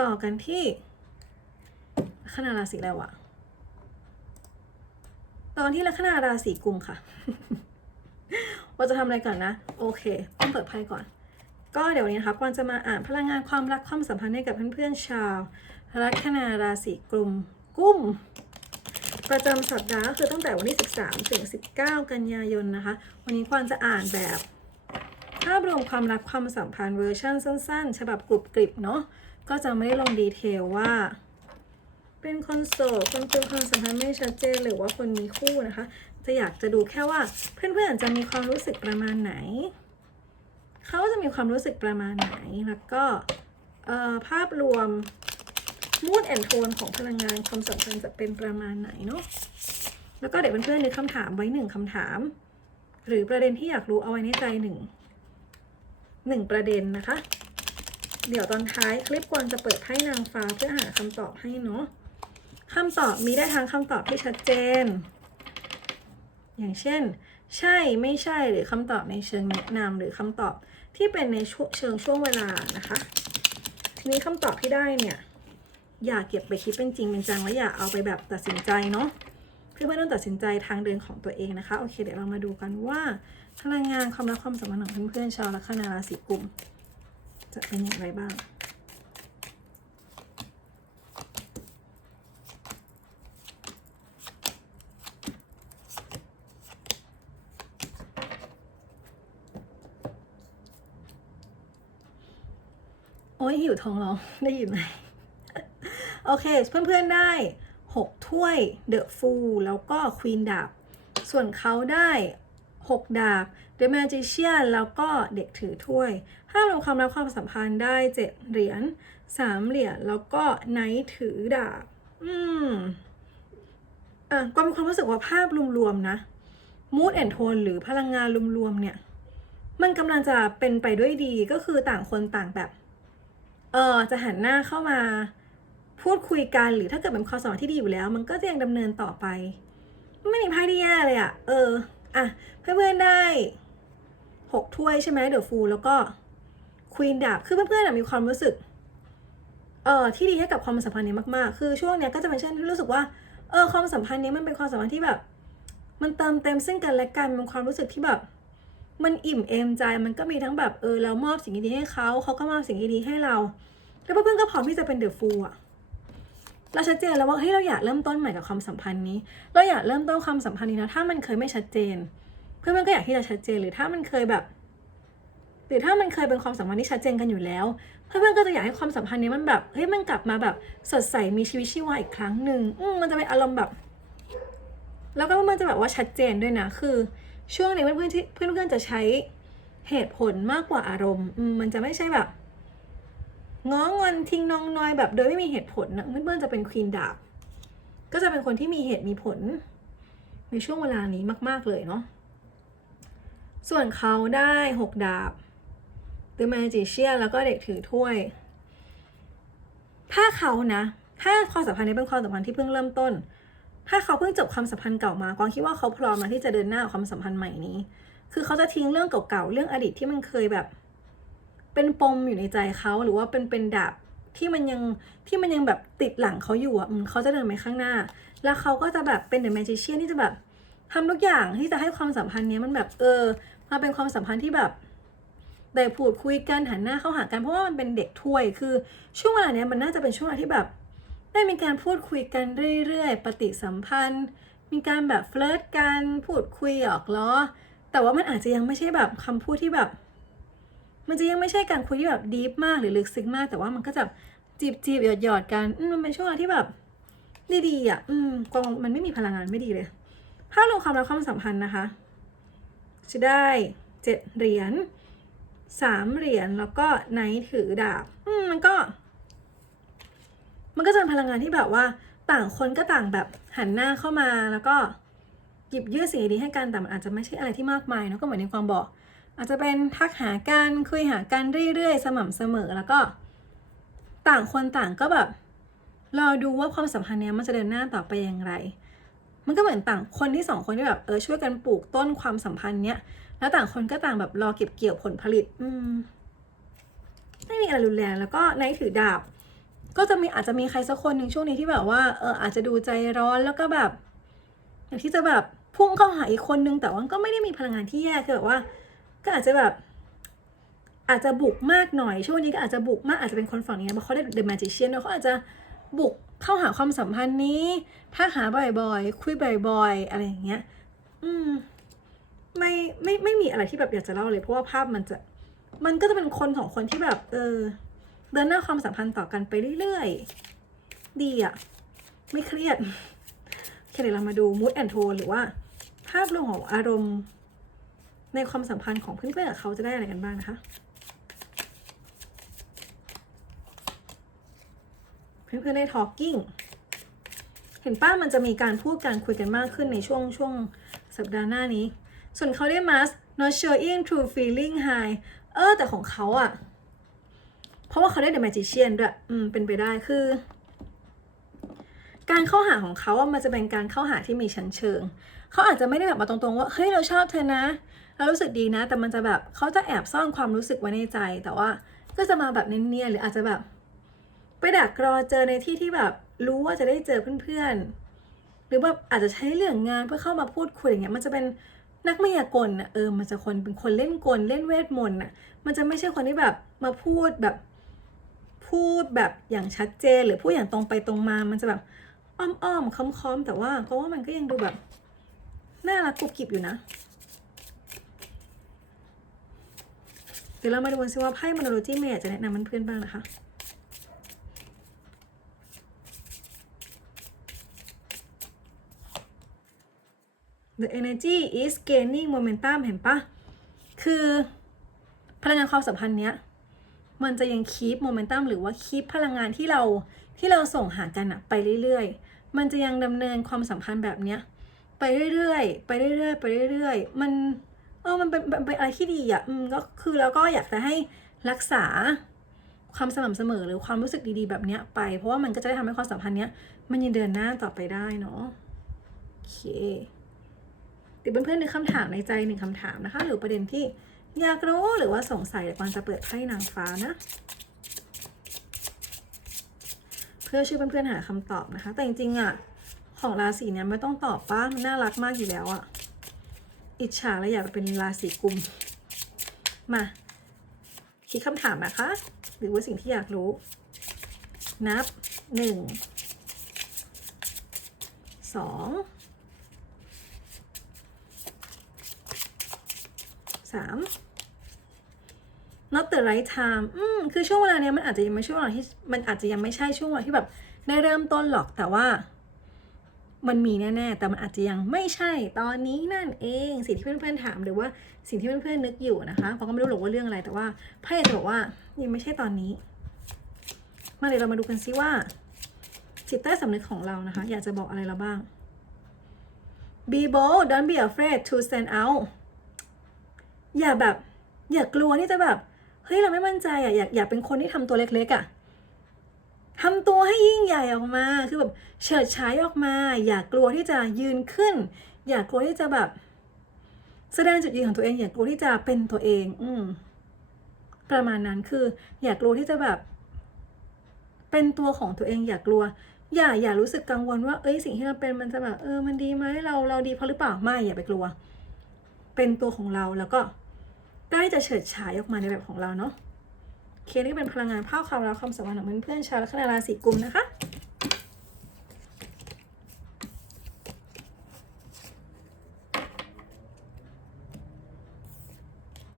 ต่อกันที่ลัคนาราศีอะไรวะตอนที่ลัคนาราศีกุมค่ะ ว่าจะทำอะไรก่อนนะ โอเคต้องเปิดไพ่ก่อน ก็เดี๋ยวนี้นะคะกวางจะมาอ่านพลังงานความรักความสัมพันธ์ให้กับเพื่อนๆชาวลัคนาราศีกุมกุ้ม ประจำสัปดาห์ก็คือตั้งแต่วันที่ 13 ถึง 19 กันยายนนะคะ วันนี้กวางจะอ่านแบบภาพรวมความรักความสัมพันธ์เวอร์ชันสั้น ๆ ฉบับกรุบกริบเนาะ ก็จะไม่ได้ลงดีเทลว่า เป็นคนโสดคนคุยความสัมพันธ์ไม่ชัดเจนหรือว่าคนมีคู่นะคะ จะอยากจะดูแค่ว่าเพื่อนๆจะมีความรู้สึกประมาณไหน เขาจะมีความรู้สึกประมาณไหนแล้วก็ภาพรวมมูดแอนโทนของพลังงานความสัมพันธ์จะเป็นประมาณไหนเนาะแล้วก็เด็กเพื่อนๆนึกคำถามไว้หนึ่งคำถาม หรือประเด็นที่อยากรู้เอาไว้ในใจหนึ่งหนึ่งประเด็นนะคะ เดี๋ยวตอนท้ายคลิปควรจะเปิดไพ่นางฟ้าเพื่อหาคำตอบให้เนาะคำตอบมีได้ทั้งคำตอบที่ชัดเจน อย่างเช่น ใช่ไม่ใช่หรือคำตอบในเชิงแนะนำหรือคำตอบที่เป็นในเชิงช่วงเวลานะคะ ทีนี้คำตอบที่ได้เนี่ย อย่าเก็บไปคิดเป็นจริงเป็นจังและอย่าเอาไปแบบตัดสินใจเนาะเพื่อนๆต้องตัดสินใจทางเดินของตัวเองนะคะ โอเค เดี๋ยวเรามาดูกันว่าพลังงานความรักความสัมพันธ์ของเพื่อนๆชาวลัคนาราศีกุม จะเป็นอย่างไรบ้างโอ้ยหิวท้องแล้วได้ยินไหมโอเค เพื่อนๆได้ 6 ถ้วยเดอะฟูแล้วก็ควีนดาบส่วนเขาได้ 6 ดาบ The Magician แล้วก็เด็กถือถ้วย ห้ามรวมความรักความสัมพันธ์ได้ 7 เหรียญ 3 เหรียญ แล้วก็ไนท์ถือดาบ อืมเออก็มีความรู้สึกว่าภาพรวมๆนะ mood and tone หรือพลังงานรวมๆเนี่ย มันกำลังจะเป็นไปด้วยดีก็คือต่างคนต่างแบบ เออจะหันหน้าเข้ามาพูดคุยกันหรือถ้าเกิดเป็นความสัมพันธ์ที่ดีอยู่แล้ว มันก็จะยังดำเนินต่อไป ไม่มีไพ่ที่แย่เลยอะ่ะเออ อะเพื่อนๆได้หกถ้วยใช่ไหมเดอะฟูแล้วก็ควีนดาบคือเพื่อนๆมีความรู้สึกเออที่ดีให้กับความสัมพันธ์นี้มากๆ คือช่วงเนี้ยก็จะเป็นเช่วงที่รู้สึกว่าเออความสัมพันธ์นี้มันเป็นความสัมพันธ์ที่แบบ มันเติมเต็มซึ่งกันและกันมันความรู้สึกที่แบบ มันอิ่มเอมใจมันก็มีทั้งแบบเออเรามอบสิ่งดีๆให้เขาเขาก็มอบสิ่งดีๆให้เรา แล้วเพื่อนๆก็พร้อมที่จะเป็นเดอะฟูลอะ เราชัดเจนแล้วว่าเฮ้ยเราอยากเริ่มต้นใหม่กับความสัมพันธ์นี้ เราอยากเริ่มต้นความสัมพันธ์นี้นะถ้ามันเคยไม่ชัดเจน เพื่อนๆก็อยากที่จะชัดเจนหรือถ้ามันเคยแบบ หรือถ้ามันเคยเป็นความสัมพันธ์ที่ชัดเจนกันอยู่แล้ว เพื่อนๆก็จะอยากให้ความสัมพันธ์นี้มันแบบเฮ้ยมันกลับมาแบบสดใสมีชีวิตชีวาอีกครั้งหนึ่งอืมมันจะเป็นอารมณ์แบบ แล้วก็มันจะแบบว่าชัดเจนด้วยนะคือ ช่วงนี้เพื่อนๆที่เพื่อนๆจะใช้เหตุผลมากกว่าอารมณ์มันจะไม่ใช่แบบ ง้องอนทิ้งน้องน้อยแบบโดยไม่มีเหตุผลนะเพื่อนๆจะเป็นควีนดาบก็จะเป็นคนที่มีเหตุมีผล ในช่วงเวลานี้มากๆเลยเนาะส่วนเขาได้หกดาบ The Magician แล้วก็เด็กถือถ้วย ถ้าเขานะ ถ้าความสัมพันธ์นี้เป็นความสัมพันธ์ที่เพิ่งเริ่มต้น ถ้าเขาเพิ่งจบความสัมพันธ์เก่ามากวางคิดว่าเขาพร้อมนะที่จะเดินหน้ากับความสัมพันธ์ใหม่นี้ คือเขาจะทิ้งเรื่องเก่าๆ เรื่องอดีตที่มันเคยแบบ เป็นปมอยู่ในใจเขาหรือว่าเป็นเป็นดาบที่มันยังที่มันยังแบบติดหลังเขาอยู่อะเขาจะเดินไปข้างหน้า แล้วเขาก็จะแบบเป็นเดอะแมจิเชียนที่จะแบบทำทุกอย่างที่จะให้ความสัมพันธ์เนี้ยมันแบบเออมาเป็นความสัมพันธ์ที่แบบได้พูดคุยกันหันหน้าเข้าหากันเพราะว่ามันเป็นเด็กถ้วยคือช่วงเวลาเนี้ยมันน่าจะเป็นช่วงเวลาที่แบบ ได้มีการพูดคุยกันเรื่อยๆ ปฏิสัมพันธ์ มีการแบบเฟลิร์ตกันพูดคุยหยอกล้อแต่ว่ามันอาจจะยังไม่ใช่แบบคำพูดที่แบบ มันจะยังไม่ใช่การคุยที่แบบดีฟมากหรือลึกซึ้งมาก แต่ว่ามันก็จะจีบจีบหยอดหยอดกันมันเป็นช่วงที่แบบดีๆอะ อืมกองมันไม่มีพลังงานไม่ดีเลยภาพรวมความรักความสัมพันธ์นะคะจะได้เจ็ดเหรียญสามเหรียญแล้วก็ไนท์ถือดาบ อืมมันก็ มันก็จะเป็นพลังงานที่แบบว่า ต่างคนก็ต่างแบบหันหน้าเข้ามาแล้วก็หยิบยื่นสิ่งดีให้กันแต่มันอาจจะไม่ใช่อะไรที่มากมายเนอะก็เหมือนในความบอก อาจจะเป็นทักหากันคุยหากันเรื่อยๆ สม่ำเสมอแล้วก็ ต่างคนต่างก็แบบรอดูว่าความสัมพันธ์เนี้ยมันจะเดินหน้าต่อไปอย่างไร มันก็เหมือนต่างคนที่สองคนที่แบบเออช่วยกันปลูกต้นความสัมพันธ์เนี้ยแล้วต่างคนก็ต่างแบบรอเก็บเกี่ยวผลผลิต อืมไม่มีอะไรรุนแรงแล้วก็ในถือดาบ ก็จะมีอาจจะมีใครสักคนหนึ่งช่วงนี้ที่แบบว่าเอออาจจะดูใจร้อนแล้วก็แบบ อยากที่จะแบบพุ่งเข้าหาอีกคนนึงแต่ว่าก็ไม่ได้มีพลังงานที่แย่คือแบบว่า ก็อาจจะแบบอาจจะบุกมากหน่อย ช่วงนี้ก็อาจจะบุกมากอาจจะเป็นคนฝั่งนี้เพราะเขาได้ The Magician แล้วเขาอาจจะบุกเข้าหาความสัมพันธ์นี้ถ้าหาบ่อยๆ คุยบ่อยๆ อะไรอย่างเงี้ย อืม ไม่ไม่ไม่มีอะไรที่แบบอยากจะเล่าเลยเพราะว่าภาพมันจะ มันก็จะเป็นคนสองคนที่แบบ เออ เดินหน้าความสัมพันธ์ต่อกันไปเรื่อยๆ ดีอะไม่เครียดโอเคเดี๋ยวเรามาดู mood and tone หรือว่า ภาพรวมของอารมณ์ ในความสัมพันธ์ของเพื่อนๆกับเขาจะได้อะไรกันบ้างนะคะ เพื่อนๆได้ talking เห็นป้ามันจะมีการพูดการคุยกันมากขึ้นในช่วงช่วงสัปดาห์หน้านี้ ส่วนเขาได้ mask not showing true feeling high เออ แต่ของเขาอะเพราะว่าเขาได้ the magician ด้วย อืม เป็นไปได้คือ การเข้าหาของเขาอะมันจะเป็นการเข้าหาที่มีชั้นเชิง เขาอาจจะไม่ได้แบบมาตรงๆว่า เฮ้ย เราชอบเธอนะ เรารู้สึกดีนะ แต่มันจะแบบเขาจะแอบซ่อนความรู้สึกไว้ในใจ แต่ว่าก็จะมาแบบเนียนๆหรืออาจจะแบบ ไปดักรอเจอในที่ที่แบบรู้ว่าจะได้เจอเพื่อนๆ หรือแบบอาจจะใช้เรื่องงานเพื่อเข้ามาพูดคุยอย่างเงี้ย มันจะเป็นนักมายากลน่ะเออ มันจะคนเป็นคนเล่นกลเล่นเวทมนต์น่ะ มันจะไม่ใช่คนที่แบบมาพูดแบบพูดแบบอย่างชัดเจนหรือพูดอย่างตรงไปตรงมา มันจะแบบอ้อมๆค้อมๆแต่ว่าเพราะว่ามันก็ยังดูแบบน่ารักกรุบกริบอยู่นะ เดี๋ยวเรามาดูกันซิว่าไพ่มโนโลจีเมย์จะแนะนำเพื่อนๆบ้างนะคะ The energy is gaining momentum เห็นปะ คือพลังงานความสัมพันธ์เนี้ย มันจะยังคีปโมเมนตัมหรือว่าคีปพลังงานที่เราที่เราส่งหากันอะไปเรื่อยๆ มันจะยังดำเนินความสัมพันธ์แบบเนี้ยไปเรื่อยๆ ไปเรื่อยๆ ไปเรื่อยๆ มัน ออมันเป็นเป็นอะไรที่ดีอะอืมก็คือแล้วก็อยากจะให้รักษาความสม่ำเสมอหรือความรู้สึกดีๆแบบเนี้ยไป เพราะว่ามันก็จะได้ทำให้ความสัมพันธ์เนี้ยมันยังเดินหน้าต่อไปได้เนาะโอเคเดี๋ยวเพื่อนๆนึกคำถามในใจหนึ่งคำถามนะคะ หรือประเด็นที่อยากรู้หรือว่าสงสัยก่อนจะเปิดไพ่นางฟ้านะ เพื่อช่วยเพื่อนๆหาคำตอบนะคะ แต่จริงๆอะของราศีเนี้ยไม่ต้องตอบป้ามันน่ารักมากอยู่แล้วอะ อิจฉาและอยากเป็นราศีกุม มาคิดคำถามนะคะ หรือว่าสิ่งที่อยากรู้ นับหนึ่งสองสาม not the right time อืมคือช่วงเวลาเนี้ยมันอาจจะยังไม่ช่วงเวลาที่มันอาจจะยังไม่ใช่ช่วงเวลาที่แบบได้เริ่มต้นหรอกแต่ว่า มันมีแน่ๆ แต่มันอาจจะยังไม่ใช่ตอนนี้นั่นเอง สิ่งที่เพื่อนๆถามหรือว่าสิ่งที่เพื่อนๆนึกอยู่นะคะเพราะก็ไม่รู้หรอกว่าเรื่องอะไรแต่ว่าไพ่จะบอกว่ายังไม่ใช่ตอนนี้ มาเดี๋ยวเรามาดูกันซิว่า จิตใต้สำนึกของเรานะคะ อยากจะบอกอะไรเราบ้าง be bold don't be afraid to stand out อย่าแบบ อย่ากลัวที่จะแบบ เฮ้ย เราไม่มั่นใจอะ อยากอยากเป็นคนที่ทำตัวเล็กๆอะ ทำตัวให้ยิ่งใหญ่ออกมา คือแบบเฉิดฉายออกมา อย่ากลัวที่จะยืนขึ้น อย่ากลัวที่จะแบบ แสดงจุดยืนของตัวเอง อย่ากลัวที่จะเป็นตัวเอง อืมประมาณนั้นคือ อย่ากลัวที่จะแบบ เป็นตัวของตัวเอง อย่ากลัว อย่าอย่ารู้สึกกังวลว่า เอ้ยสิ่งที่เราเป็นมันจะแบบเออมันดีไหมเราเราดีพอหรือเปล่าไม่อย่าไปกลัว เป็นตัวของเราแล้วก็ได้จะเฉิดฉายออกมาในแบบของเราเนาะ เคนี่เป็นพลังงานภาความรักความสัมพันธ์ของเพื่อนๆชาวลัคนาราศีกุมนะคะ